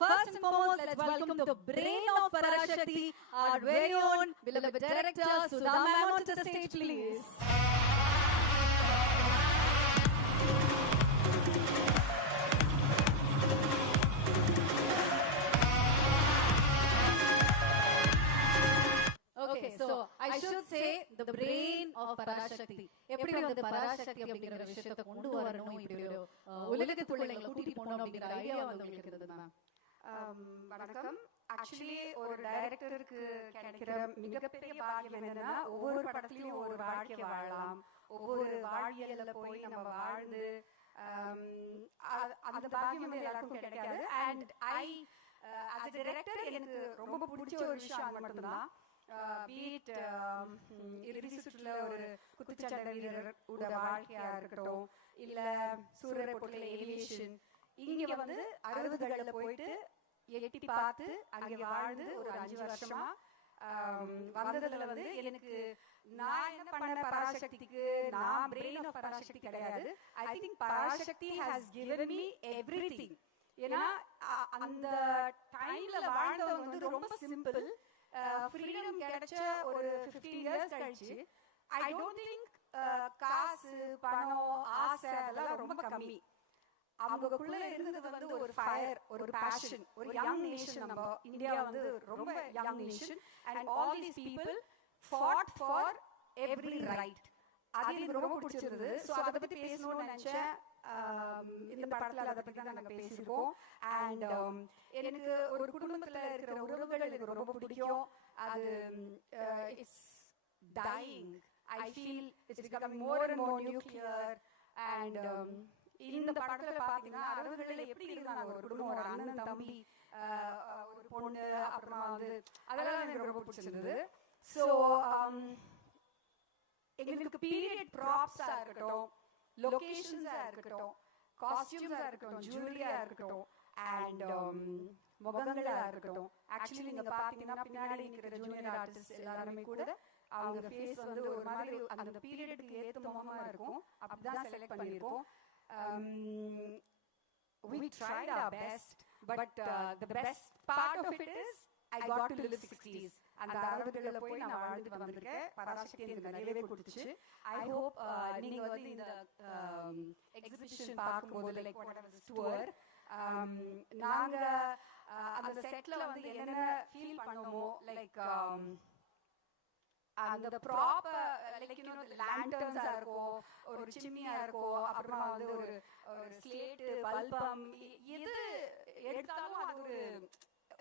First and foremost, let's welcome the brain of Parashakti, our very own beloved director, Sudha ma'am, onto the stage, please. Okay, so I should say the brain of Parashakti. எப்படி வந்து பராசக்தி அப்படிங்கற விஷயத்தை கொண்டு வரணும், இப்படி ஒரு உலகத்துக்குள்ள எங்களை கூட்டிட்டு போகணும் அப்படிங்கிற ஐடியா வந்து உங்களுக்கு இருந்தது மேம்? வணக்கம். ஆக்சுவலி ஒரு டைரக்டருக்கு கிடைக்கிற மிகப்பெரிய பாக்கியம் என்னன்னா, ஒவ்வொரு படத்துலயும் ஒரு வாழ்க்கை வாழலாம், ஒவ்வொரு வாழ்வியல்ல போய் நம்ம வாழ்ந்து அந்த பாக்கியம் வந்து எல்லாருக்கும் கிடைக்காது. And I as a director எனக்கு ரொம்ப பிடிச்ச ஒரு விஷயம் அது மட்டும்தான். பீட் இறுதி சுற்றுல ஒரு குத்துச்சண்டை வீரர் உட வாழ்க்கையா இருக்கட்டும், இல்ல சூரரை போட்டுல ஏவியேஷன், இங்க வந்து 60களில் போயிட்டு எட்டி பார்த்து அங்க வாழ்ந்து ஒரு 5 வருஷமா வந்ததுல வந்து எனக்கு நான் என்ன பண்ண பராசக்திக்கு நான் பிரெயின் ஆஃப் பராசக்தி கிடையாது. I think Parasakthi has given me everything. ஏன்னா அந்த டைம்ல வாழ்ந்தவங்க வந்து ரொம்ப சிம்பிள். ஃப்ரீடம் கிடைச்ச ஒரு 15 இயர்ஸ் கழிச்சு ஐ டோன்ட் திங்க் காசு பணம் ஆசை அதெல்லாம் ரொம்ப கம்மி. அவங்களுக்குள்ள இருந்தது வந்து ஒரு ஃபயர், ஒரு பேஷன், ஒரு யங் நேஷன். நம்ம இந்தியா வந்து ரொம்ப young nation and all these people ஃபாட் for every right. அது எனக்கு ரொம்ப பிடிச்சிருந்தது. ஸோ அதை பத்தி பேசணும்னு நினைச்சேன். இந்த படத்துல அதை பத்தி தான் நாங்கள் பேசியிருக்கோம். அண்ட் எனக்கு ஒரு குடும்பத்துல இருக்கிற உறவுகள் எனக்கு ரொம்ப பிடிக்கும். அது it's dying. I feel it's becoming more and more nuclear. And இந்த படத்துல பாத்தீங்கன்னா 60களில் எப்படி இருந்தாங்க ஒரு குடும்பம், ஒரு அண்ணன் தம்பி, ஒரு பொண்ணு, அப்புறமா வந்து அதெல்லாம் எனக்கு ரொம்ப பிடிச்சிருந்தது. ஸோ எங்களுக்கு பீரியட் ப்ராப்ஸா இருக்கட்டும், லொகேஷன்ஸா இருக்கட்டும், காஸ்டியூம்ஸா இருக்கட்டும், ஜுவல்லரியா இருக்கட்டும், அண்ட் முகங்களா இருக்கட்டும். ஆக்சுவலி நீங்க பாத்தீங்கன்னா பின்னாடி இருக்கிற ஜூனியர் ஆர்டிஸ்ட் எல்லாருமே கூட அவங்க ஃபேஸ் வந்து ஒரு மாதிரி அந்த பீரியடுக்கு ஏற்ற முகமா இருக்கும். அப்படிதான் செலக்ட் பண்ணியிருக்கோம். We tried our best, but the best part of it is I got to live 60s. அந்த 60களில் போய் நான் வாழ்ந்துட்டு வந்திருக்கேன். பராசக்தி எனக்கு நிறையவே கொடுத்துச்சு. I hope நீங்க வந்து இந்த எக்ஸிபிஷன் பார்க்கும்போது like what are the tour நாங்க அந்த செட்ல வந்து என்னென்ன ஃபீல் பண்ணுவோமோ, லைக் அந்த ப்ராப்பர் லைக் யூ நோ லேண்டர்ன்ஸா இருக்கும், ஒரு சிம்னியா இருக்கும், அப்புறமா வந்து ஒரு ஸ்லேட் பல்பம், எது எடுத்தாலும் அது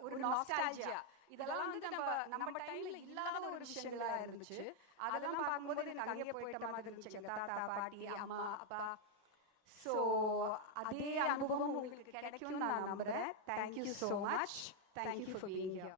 ஒரு நாஸ்டால்ஜியா. இதெல்லாம் வந்து நம்ம டைம்ல இல்லாத ஒரு விஷயங்களா இருந்துச்சு. அதெல்லாம் பார்க்கும்போது எனக்கு அங்கே போயிட்ட மாதிரி இருந்துச்சு, எங்க தாத்தா பாட்டி அம்மா அப்பா. ஸோ அதே அனுபவம் உங்களுக்கு கிடைக்கும்னு நான் நம்புறேன். Thank you so much. Thank you for being here.